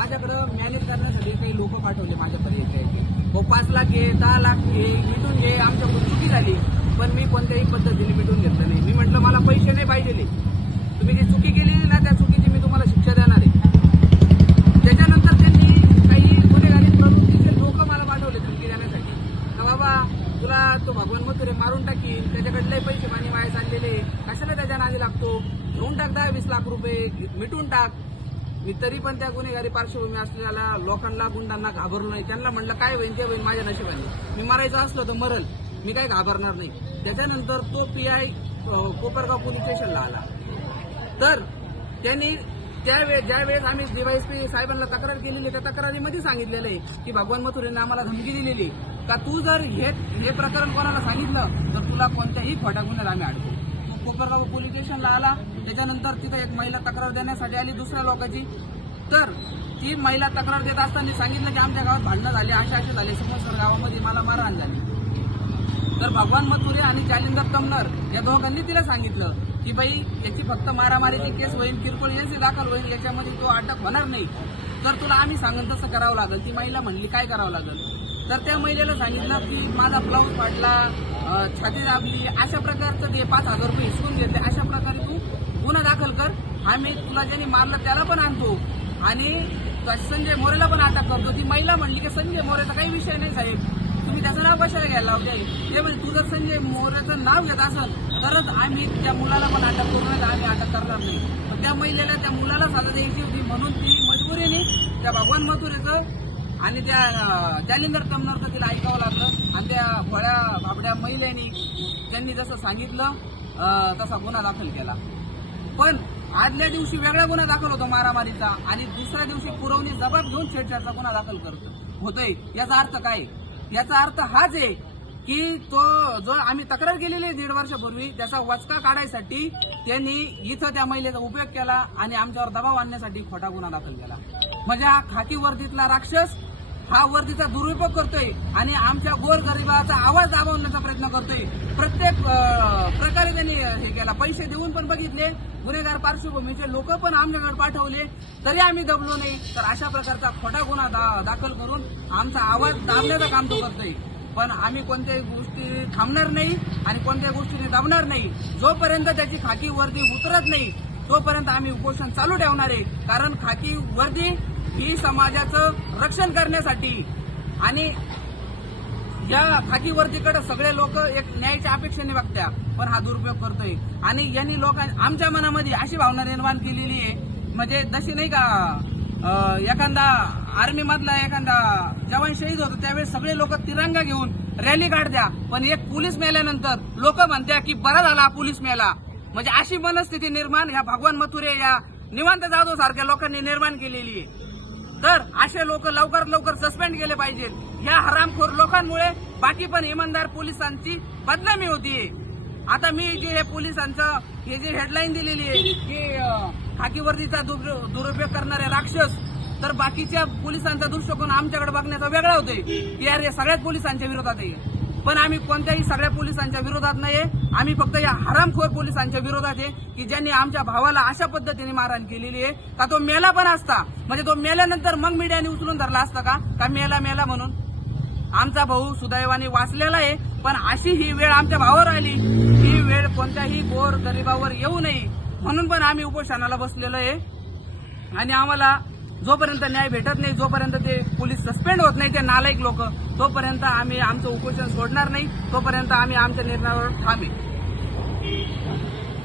माझ्याकडं मॅनेज करण्यासाठी काही लोक पाठवले माझ्यापर्यंत. 5 लाख घे, 10 लाख घे, मिटून घे. आमच्याकडून चुकी झाली, पण मी कोणत्याही पद्धतीने मिटून घेतलं नाही. मी म्हटलं मला पैसे नाही पाहिजे, तुम्ही जी चुकी केली ना त्या चुकीची मी तुम्हाला शिक्षा देणार आहे. त्याच्यानंतर त्यांनी काही गुन्हेगारी प्रवृत्तीचे लोक मला पाठवले धमकी देण्यासाठी, का बाबा तुला तो भगवान मथुरे मारून टाकीन, त्याच्याकडले पैसे पाणी वाया चाललेले, कशाला त्याच्या नादी लागतो, घेऊन टाक 10-20 लाख रुपये, मिटून टाक. मी तरी पण त्या गुन्हेगारी पार्श्वभूमी असलेल्या लोकांना, गुंडांना घाबरलो नाही. त्यांना म्हटलं काय होईल ते होईल, माझ्या नशिबाने. मी मरायचं असलं तर मरल, मी काही घाबरणार नाही. त्याच्यानंतर तो PI कोपरगाव पोलीस स्टेशनला आला. तर त्यांनी ज्यावेळेस आम्ही DYSP साहेबांना तक्रार केलेली, त्या तक्रारीमध्ये सांगितलेलं आहे की भगवान मथुरेंनी आम्हाला धमकी दिलेली का तू जर हे प्रकरण कोणाला सांगितलं तर तुला कोणत्याही खोट्या गुन्ह्यात आम्ही अडकू. तो कोपरगाव पोलीस स्टेशनला आला. त्याच्यानंतर तिथे एक महिला तक्रार देण्यासाठी आली दुसऱ्या लोकांची. तर ती महिला तक्रार देत असताना सांगितलं की आमच्या गावात भांडणं झाले, असे झाले, समोर गावामध्ये मला मारहाण झाली. तर भगवान मथुरे आणि जालिंदर कमनर या दोघांनी तिला सांगितलं की बाई याची फक्त मारामारीची केस होईल, किरकोळ एनसी दाखल होईल, याच्यामध्ये तो अटक होणार नाही. तर तुला आम्ही सांगन तसं करावं लागेल. ती महिला म्हणली काय करावं लागेल. तर त्या महिलेला सांगितलं की माझा ब्लाऊज फाटला, छाती दाबली, अशा प्रकारचं ते 5,000 रुपये हिसकून घेतले, अशा प्रकारे तू गुन्हा दाखल कर. आम्ही तुला ज्यांनी मारलं त्याला पण आणतो आणि संजय मोरेला पण अटक करतो. ती महिला म्हणली की संजय मोरेचा काही विषय नाही साहेब, तुम्ही त्याचं नाव कशाला घ्यायला लावते. ते म्हणजे तू जर संजय मोरेचं नाव घेत असेल तरच आम्ही त्या मुलाला पण अटक करू, नाही आम्ही अटक करणार नाही. पण त्या महिलेला त्या मुलाला साजा द्यायची होती, म्हणून ती मजबुरीने त्या भगवान मथुरेचं आणि त्या जालिंदर कमनरचं तिला ऐकावं लागलं. आणि त्या भोळ्या बाबड्या महिलेनी त्यांनी जसं सांगितलं तसा गुन्हा दाखल केला. पण आदल्या दिवशी वेगळा गुन्हा दाखल होतो मारामारीचा आणि दुसऱ्या दिवशी पुरवणी जबाब घेऊन छेडछाडचा गुन्हा दाखल होतोय. याचा अर्थ काय? याचा अर्थ हाच आहे की तो जो आम्ही तक्रार केलेली आहे 1.5 वर्षापूर्वी, त्याचा वचका काढायसाठी त्यांनी इथं त्या महिलेचा उपयोग केला आणि आमच्यावर दबाव आणण्यासाठी खोटा गुन्हा दाखल केला. म्हणजे हा खाकी वर्दीतला राक्षस हा वर्दीचा दुरुपयोग करतोय आणि आमच्या गोरगरिबाचा आवाज दाबवण्याचा प्रयत्न करतोय. प्रत्येक प्रकारे त्यांनी हे केला. पैसे देऊन पण बघितले, गुन्हेगार पार्श्वभूमीचे लोक पण आमच्याकडे पाठवले, तरी आम्ही दबलो नाही. तर अशा प्रकारचा खोटा गुन्हा दाखल करून आमचा आवाज दाबण्याचं काम तो करतोय. पण आम्ही कोणत्याही गोष्टी थांबणार नाही आणि कोणत्याही गोष्टीने दाबणार नाही. जोपर्यंत त्याची खाकी वर्दी उतरत नाही तोपर्यंत आम्ही उपोषण चालू ठेवणार आहे. कारण खाकी वर्दी ही समाजाचं रक्षण करण्यासाठी आणि या खाकी वर्दीकडे सगळे लोक एक न्यायाच्या अपेक्षेने बघतात, पण हा दुरुपयोग करतोय. आणि यांनी आमच्या मनामध्ये अशी भावना निर्माण केलेली आहे, म्हणजे जशी नाही का एखादा आर्मी मधला एखादा जवान शहीद होतो त्यावेळेस सगळे लोक तिरंगा घेऊन रॅली काढत्या, पण एक पोलीस मेल्यानंतर लोक म्हणत्या की बरा झाला पोलीस मेला. म्हणजे अशी मनस्थिती निर्माण या भगवान मथुरे या निवांत जाधव सारख्या लोकांनी निर्माण केलेली आहे. तर असे लोक लवकरात लवकर सस्पेंड केले पाहिजेत. या हरामखोर लोकांमुळे बाकी पण इमानदार पोलिसांची बदनामी होतीये. आता मी जे हे पोलिसांचं हे जे हेडलाईन दिलेली आहे की खाकी वर्दीचा दुरुपयोग करणारे राक्षस, तर बाकीच्या पोलिसांचा दृष्टिकोन आमच्याकडे बघण्याचा वेगळा होतोय की यार हे सगळ्याच पोलिसांच्या विरोधात आहे. पण आम्ही कोणत्याही सगळ्या पोलिसांच्या विरोधात नाहीये. आम्ही फक्त या हरामखोर पोलिसांच्या विरोधात आहे की ज्यांनी आमच्या भावाला अशा पद्धतीने मारहाण केलेली आहे का तो मेला पण असता, म्हणजे तो मेल्यानंतर मग मीडियाने उचलून धरला असता का मेला म्हणून. आमचा भाऊ सुदैवाने वाचलेला आहे, पण अशी ही वेळ आमच्या भावावर आली. ही वेळ कोणत्याही गोर गरिबावर येऊ नये म्हणून पण आम्ही उपोषणाला बसलेलो आहे. आणि आम्हाला जोपर्यंत न्याय भेटत नाही, जोपर्यंत ते पोलीस सस्पेंड होत नाही ते नालायक लोक, तोपर्यंत आम्ही आमचं उपोषण सोडणार नाही. तोपर्यंत आम्ही आमच्या निर्णयावर ठाम आहे.